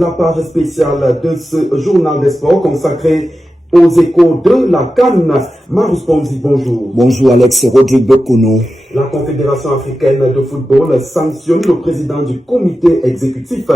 La page spéciale de ce journal des sports consacré aux échos de la CAN. Marus Ponzi, bonjour. Bonjour Alex Rodrigue Bokono. La Confédération africaine de football sanctionne le président du comité exécutif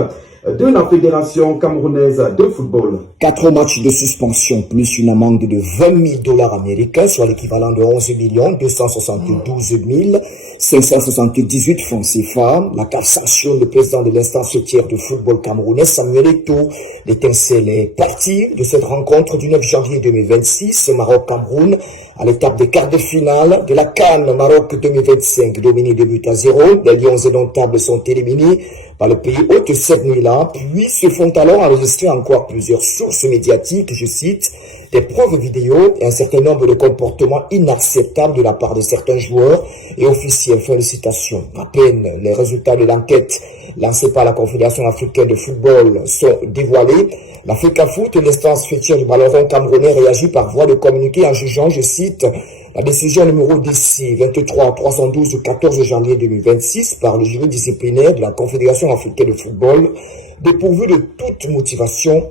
de la Fédération camerounaise de football. 4 matchs de suspension plus une amende de 20 000 $ américains, soit l'équivalent de 11 272 578 francs CFA. La CAF sanctionne le président de l'instance tiers de football camerounais, Samuel Eto'o. L'étincelle est partie de cette rencontre du 9 janvier 2026, Maroc-Cameroun, à l'étape des quarts de finale de la CAN Maroc 2025, dominé de but à 0. Les Lions indomptables sont éliminés par le pays hôte cette nuit-là, puis se font alors enregistrer encore plusieurs sources médiatiques, je cite, des preuves vidéo et un certain nombre de comportements inacceptables de la part de certains joueurs et officiels. Fin de citation. À peine les résultats de l'enquête lancée par la Confédération africaine de football sont dévoilés, la FECAFOOT, l'instance fêtière du ballon rond camerounais, réagit par voie de communiqué en jugeant, je cite, la décision numéro DC 23-312 du 14 janvier 2026 par le jury disciplinaire de la Confédération africaine de football, dépourvu de toute motivation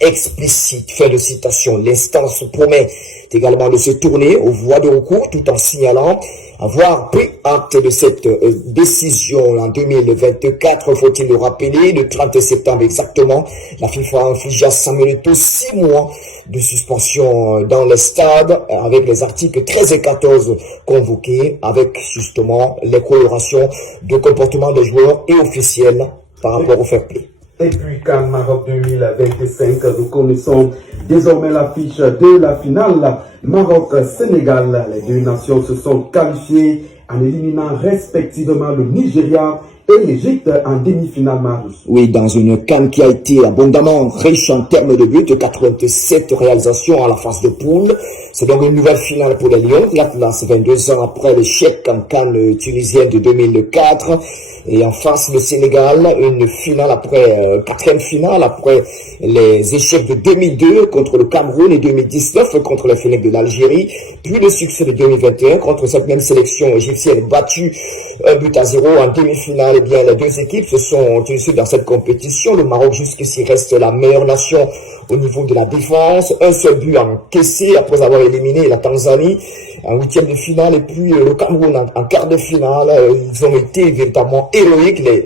explicite. Fin de citation. L'instance promet également de se tourner aux voies de recours tout en signalant avoir pris acte de cette décision en 2024, faut-il le rappeler, le 30 septembre exactement, la FIFA a infligé à Samuel Eto'o 6 mois de suspension dans le stade avec les articles 13 et 14 convoqués avec justement les colorations de comportement des joueurs et officiels par rapport au fair play. Et puis CAN Maroc 2025, nous connaissons désormais l'affiche de la finale Maroc-Sénégal. Les deux nations se sont qualifiées en éliminant respectivement le Nigeria et l'Égypte en demi-finale. Marus. Oui, dans une CAN qui a été abondamment riche en termes de buts, 87 réalisations à la phase de poule. C'est donc une nouvelle finale pour les Lions. L'Atlas, 22 ans après l'échec en CAN tunisienne de 2004. Et en face, le Sénégal, une finale après, quatrième finale après les échecs de 2002 contre le Cameroun et 2019 contre les Fennecs de l'Algérie, puis le succès de 2021 contre cette même sélection égyptienne battue 1-0 en demi-finale. Eh bien, les deux équipes se sont initiées dans cette compétition. Le Maroc jusqu'ici reste la meilleure nation au niveau de la défense. Un seul but encaissé après avoir éliminé la Tanzanie en huitième de finale et puis le Cameroun en quart de finale. Ils ont été véritablement héroïques, les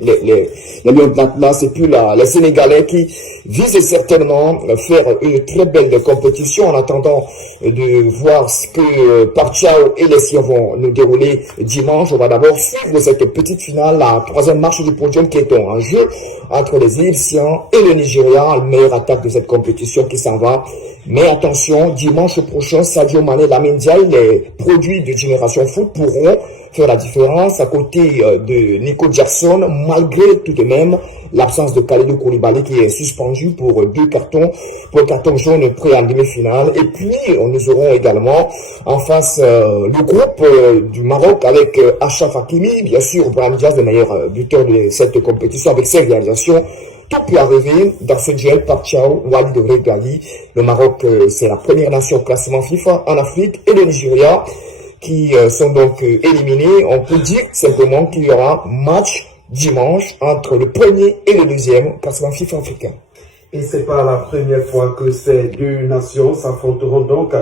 Lions de l'Atlas, et puis les Sénégalais qui visent certainement faire une très belle compétition en attendant de voir ce que Partiao et les Siens vont nous dérouler dimanche. On va d'abord suivre cette petite finale, la troisième marche du podium qui est en jeu entre les Égyptiens et le Nigeria, le meilleur attaque de cette compétition qui s'en va. Mais attention, dimanche prochain, Sadio Mané, Lamine Diaye, les produits de Génération Foot pourront faire la différence à côté de Nico Jackson, malgré tout de même l'absence de Kalidou Koulibaly qui est suspendu pour 2 cartons, pour le carton jaune prêt en demi-finale. Et puis, nous aurons également en face le groupe du Maroc avec Achraf Hakimi, bien sûr, Brahim Diaz, le meilleur buteur de cette compétition avec ses réalisations. Tout peut arriver dans ce duel Partiao, Walid Regragui. Le Maroc, c'est la première nation au classement FIFA en Afrique, et le Nigeria qui sont donc éliminés. On peut dire simplement qu'il y aura match dimanche entre le premier et le deuxième classement FIFA africain. Et c'est pas la première fois que ces deux nations s'affronteront donc